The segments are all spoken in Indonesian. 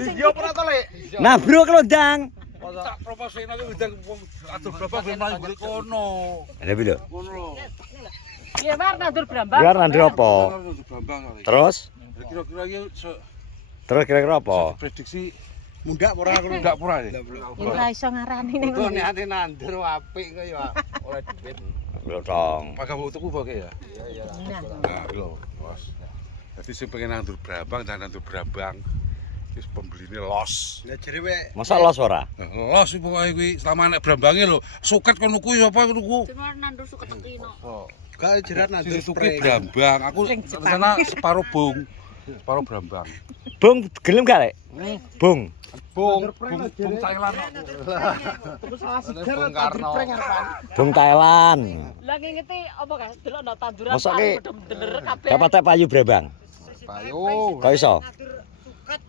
Iya ora to, Lek. Nabruk lho, Dang. Tak proposine iki ndang atur berapa ben malah golek kono. Ada piro? Ngono lho. Iya, Pak, nandur brambang. Biar nandur apa? Bambang kali. Terus? Kira-kira iki Terus kira-kira apa? prediksi mundak ora aku ndak ora ya. Ora iso ngarani ning. Tuh niate nandur apik kok ya oleh duit. Lho dong. Pakai tuku bage ya. Iya iya. Nah, lho, Bos. Jadi sing pengen nandur brambang dan nandur brambang wis pembeline los. Lah jere we Masa los ora? Los pokoke kuwi selama nek brambange lho, suket kon nuku sapa nuku. Cuma nandur suket tekino. gak jerat nandur Sing tuku spray. brambang, aku sana separuh bung. Separuh brambang. Bung, gelem gak, Lek? Bung. Bung Thailand. Bung Karno. Bung Thailand. Lah ngingeti apa kae? Delokno tanduran Mosok ki bener kabeh. dapat teh payu brambang. Payu. Kok iso?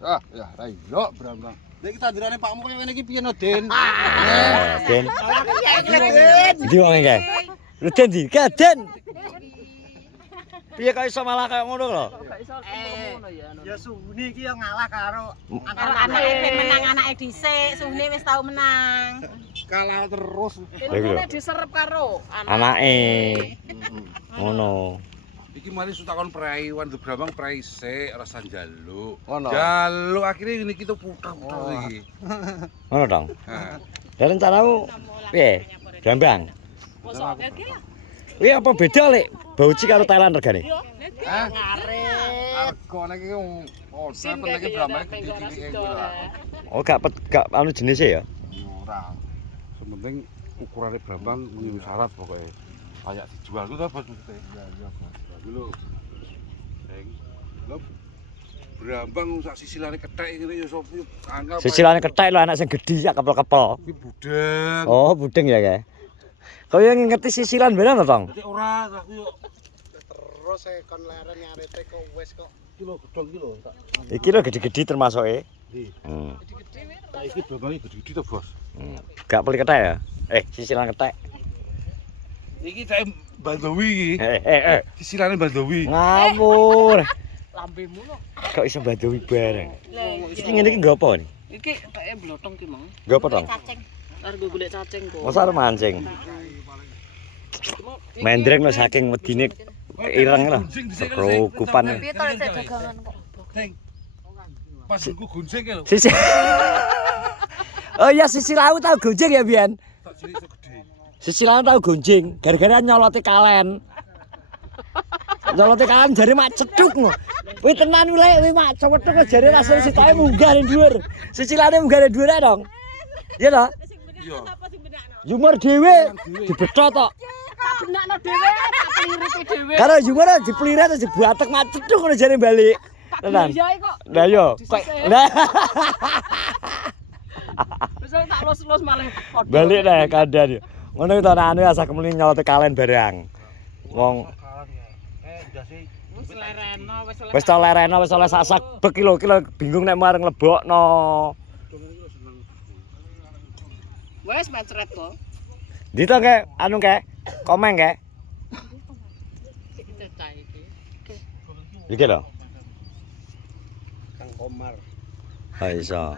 Ah, ya ra iya brambang. Nek tandurane Pakmu kaya ngene iki piye no, Den? Den. Ndi wong iki? Lho Den ndi? Den. Piye kok iso malah kaya ngono lho? Gak iso ngono ya. Ya suhune iki ya ngalah karo Anake ben menang anake dhisik, suhune wis tau menang. kalah terus. Ilmune diserep karo Anake. Ngono. Iki mari sutakon prei wan brambang prei sik rasa njaluk. Ngono. Jaluk akhirnya ini kita putar-putar iki. Ngono dong. Nah, Dan rencanamu piye? Brambang. Mosok iki lah. Kuwi apa beda, Lek? Bauci karo Thailand regane? Hah? Arep. Argone iki oh, sampe lagi brambang gede-gede ora. Oh, gak anu jenisnya ya? ora. Sementing ukurane brambang memenuhi syarat pokoknya. Kayak dijual ku ta bos mesti. Iya, iya, Bos. Lha lho. Sing lho brambang sak sisilane kethek ngene ya sapa anggap. Sisilane kethek lho anak sing gedhi ya kepel-kepel. Iki budeng. Oh, budeng ya, kae. Kau yang ngerti sisilan bener to, Tong? Dadi ora aku yo Terus kon leren nyarete kok wis kok. iki lho gedhong iki lho. Iki lho gede-gede termasuk e. Nggih. Hmm. Iki brambange gede-gede to, Bos. Gak peli kethek ya? Sisilan kethek. Iki cek Bandowi iki. Sisilane Bandowi. Ngawur. Lambemu lho. Kok iso bandowi bareng? Lah Iki ngene iki nggo apa nih? iki kaya blotong ki mang. Nggo apa, Tong? Arep golek cacing kok. Masa arep mancing. Mendreng lho saking wedine ireng lho. Kerukupan. Piye to sik dagangan kok. Sing pas aku gunjing lho. Sisi. Oh iya sisi laut tau gonjing ya, Bian? Tak cilik iso gede. Sisi laut tau gonjing, gara-gara nyoloti kalen. Nyoloti kalen jare mak cedhuk ngono. Kuwi tenan lek kuwi mak cedhuk jare rasane sitoke munggah ning dhuwur. Sisilane munggah ning dhuwur dong. Iya toh? Iya. Yumur dhewe dibethok tok. Tak benakno dhewe, tak pliriti dhewe. Karo yumur dipelirit terus dibuatek mak cedhuk ngono jare balik. Tenan. Iya kok. Lah yo, kok lah Wis tak los-los malah padha. balik dah kandhan yo. Ngono to anu asa kemeni nyoloti kalen barang. Wong Wis lereno, wis to lereno wis oleh sak bek kilo bingung nek mareng lebokno. Wis mencret kok. Ndi to kek anu kek komen kek. Cecah iki. Iki lho. Kang Komar. Ha iso.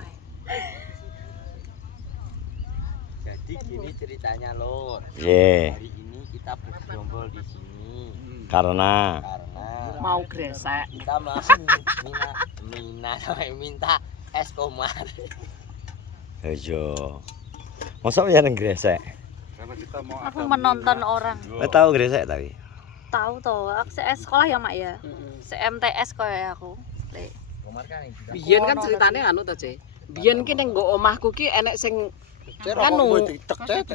Jadi gini ceritanya Lur. Piye? Hari ini kita bergerombol di sini Karena karena Mau gresek. kita mau minta es komar. ayo. Mosok ya nang gresek. Karena kita mau Aku menonton orang. Kowe tau gresek tapi. Tahu toh, aku sekolah ya mak ya. MTS kaya aku. Lek. Komar kan yang bilang Biyen kan ceritane anu to, Ce. Biyen ki ning nggo omahku ki enek sing anu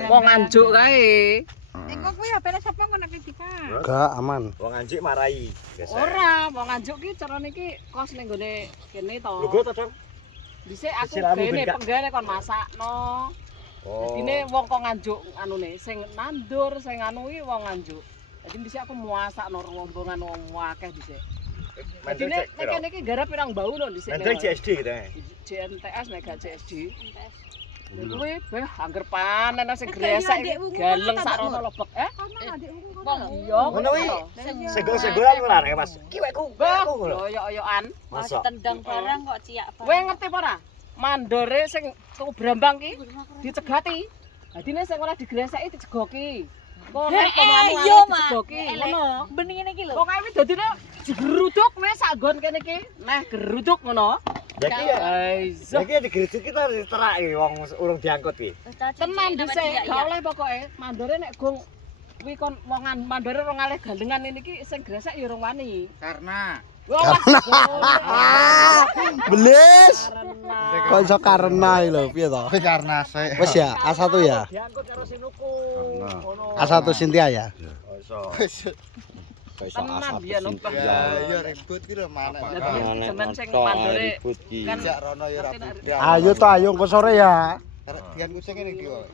wong anjuk kae. Engko kuwi HP-ne sapa kok nek Dika? Gak aman. Wong anjing marai gresek. Ora, wong anjuk ki carane ki kos ning gone kene to. Lho to, Dong. Dhisik aku Sisilamu gene ben gak- penggane kon masakno. Dadine wong kok nganjuk anune sing nandur sing anu ki wong nganjuk. Dadi dhisik aku muasakno rombongan wong akeh dhisik. Dadine nek kene iki garap pirang bau lho dhisik. Mending CSD gitu. JNTS nek gak CSD. Kuwi beh angger panen sing gresek galeng sak rono lobek. Wong iya. Ngono kuwi segol-segolan ora nek Mas. Ki wekku. Oyok-oyokan. Masa Tendang barang kok ciak barang. Kowe ngerti apa ora? Mandore sing tuku brambang ki dicegati. Dadine sing ora digreseki dijegoki. Kok nek Iya, Mak. dijegoki ngono. Bening ngene iki lho. Pokoke wis dadine digeruduk nek sak nggon kene iki. Neh geruduk ngono. Jadi ya. Aizo. Iki digeruduk kita diteraki wong urung diangkut ki. Tenan dhisik, gak oleh pokoke. Mandore nek gong kuwi kon wongan mandore ora ngalih gandengan ini iki sing gresek ya urung wani. Karena Belis. Kok iso karena iki lho, piye to? karena saya. Wis ya, A1 ya. Diangkut karo sinuku. Ngono. A1 Sintia ya. Tenan biyen numpak. Ya ribut ki lho mana. Dadi jeneng sing mandore kan Jak rono ya ora budi. Ayo to, ayo engko sore ya. Dian kucing ngene iki wae.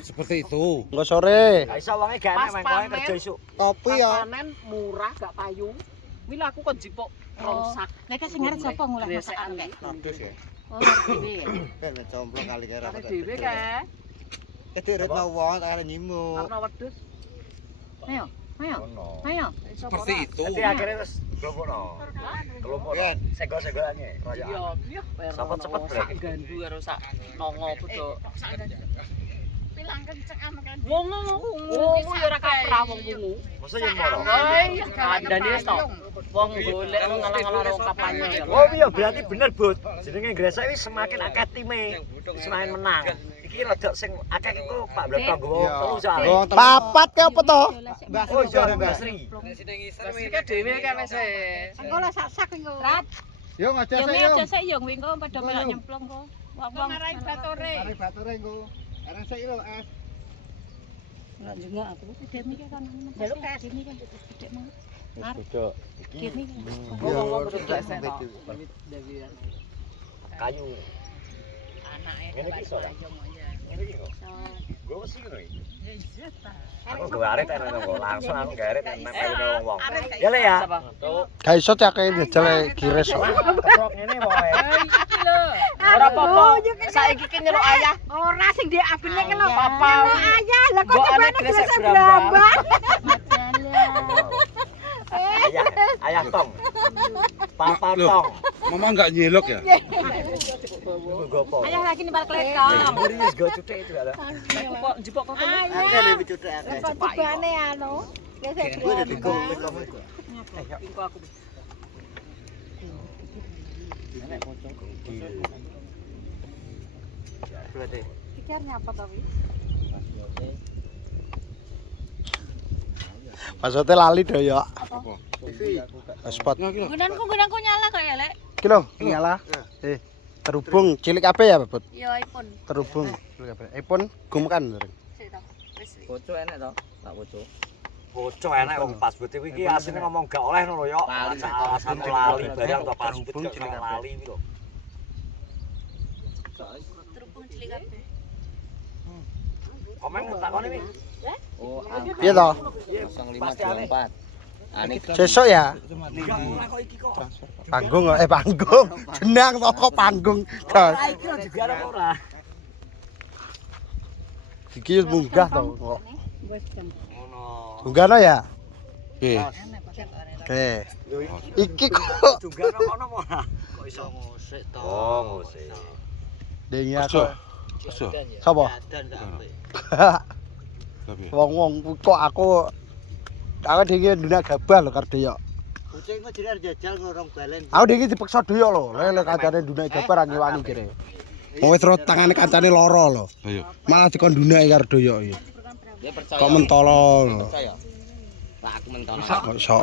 Seperti itu. Engko sore. Iso wonge gak Pas enak main panen. kerja isuk. Topi pas ya. panen murah gak payu. Kuwi lha aku kon jipuk rongsak. Nek sing arep sapa ngulah masakan Gresekan kek? Adus ya. Oh, dhewe. Ben complok kali kira. Kare dhewe kae. Retno wong tak arep nyimuk. Karena wedhus. Ayo, ayo. Ayo. Seperti itu. Nanti akhirnya terus kelompokno. Kelompok. Kan. Segol-segolane Iya, royokan. iya. Cepet-cepet sak berarti. gandu karo sak nongo bodho. Pilang kenceng kan. Wungu ya ora kaprah wong wungu. Masa yang moro. Kandane wis to. Wong golek nang ngalang-alang kampanye. Oh iya berarti bener, Bud. Jenenge Gresik wis semakin akeh time. Semakin menang. Iki rada sing akeh iku Pak Blabang gowo telu soal. Papat ke apa to? Oh iya Mbak Sri. Wis iki dhewe kae wis. Engko lah sak-sak engko. Rat. Yo ngajak Yo saya mi yo. aja sik yo kuwi engko padha melok nyemplung kok. Wong-wong Mari bature engko. Areng sik lho es. Enggak juga aku. Demi ki kan. Jaluk es ini kan gede banget. Gini kan. Wong-wong bodho gresek to. Dewi. Kayu. Anake Ngene iki iso ta? Ngene iki kok. Gue mesti ngono iki. Iya ta. Aku gawe arit langsung aku gawe arit nempel wong-wong. Ya le ya. Ga iso cak njajal gires kok. Kok ngene wae. Iki lho. Ora apa-apa. Saiki ki nyeluk ayah. Ora sing di abine ki lho. Papa. Ayah, lah kok Mbok ana gresek brambang. Ayah tong. Papa Loh. tong. Mama enggak nyelok ya? Gopo. Ayah lagi nimbal kletong. Mburi wis go cuthik itu ada. Aku kok njipuk kok kene. Akeh lebih cuthek akeh. Tibane anu. Gesek Gue udah digong. Engko aku. Pikirnya apa tapi? Maksudnya lali doyok. Spot. Gunanku nyala kok ya, Lek. Iki lho, nyala. Terhubung cilik kabeh ya, Bud? Yo iPhone. Terhubung cilik kabeh. iPhone gum kan. Sik to. Wis. Boco enak to? Tak boco. Bocok enak wong pas but iki asline ngomong gak oleh ngono yo. Alasan lali barang to pas but gak lali iki lho. Terhubung cilik kabeh. Komen takone iki. Oh, Piye to? 0524. Anik Sesuk ya. Enggak mulai kok iki kok. Panggung panggung. Jenang toko panggung. Gas. Iki lho juga ada ora. Iki wis munggah to kok. Ngono. Munggahno ya? Oke. Oke. Iki kok Juga ono ora. Kok iso ngosik to. Oh, ngosik. dengi Aso. aku. Aso. Sapa? Tapi Wong-wong kok aku dhewe dunia gabah lho karo Deyok. kucing kok jare jajal ngorong balen. Aku dhewe dipeksa Deyok lho. Lele kancane dunia gabah ra ngewangi jere. Wong wis terus tangane kancane lara lho. ayo. Malah dikon dunia karo Deyok iki. Dia percaya. Kok mentolo lho. Percaya. Lah aku mentono. Kok iso.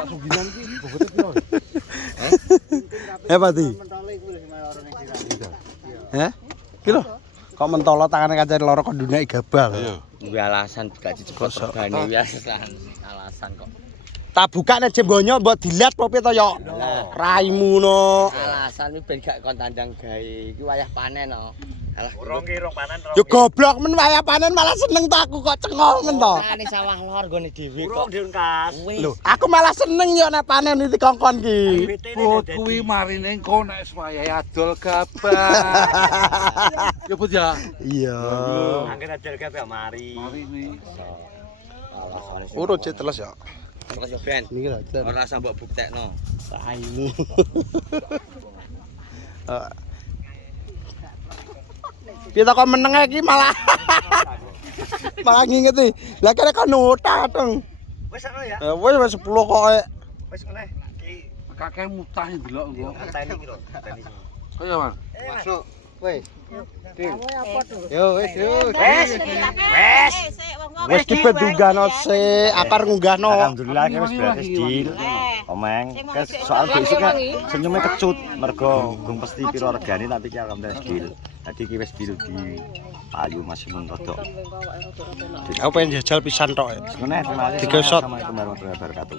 Hebat iki. Heh? Iki lho. Kok mentolo tangane kancane lara kok dunia gabah lho. Ayo. Kuwi alasan gak dicepot Kosok. terbane kuwi alasan kok. Tak bukane jembonyo mbok dilihat popi to yo. Raimu no. Alasan iki ben gak kon tandang gawe. Iki wayah panen no. Alah, Rong panen Yo goblok men wayah panen malah seneng to aku kok cengol men to. Ini sawah lor gone dhewe Urung kok. diungkas. Lho, aku malah seneng yo nek panen iki kongkon ki. Put kuwi marine engko nek wayahe adol gabah. Ya Put ya. Iya. Angger ajal kabeh mari. Marine. Urut cek teles ya. Makasih Ben. Niki lho. Ora usah mbok buktekno. Raimu. Kita kok meneng iki malah malah ngingeti. Lah kene kan utang dong. Wis ana ya. Wis 10 kok. Wis meneh. Iki Kakek mutah ndelok engko. tani iki lho, tani. Kaya Mas. Masuk. Wis. Yo wis yo. Wis dipedunggano sik, apar ngunggahno. Alhamdulillah wis beres deal. Omeng, soal besok kan senyume kecut mergo gung pasti piro regane tapi ki alhamdulillah deal. Dadi ki wis deal di payu masih mun rodok. Aku pengen jajal pisan tok. Meneh terima kasih. Tiga shot. Assalamualaikum warahmatullahi wabarakatuh.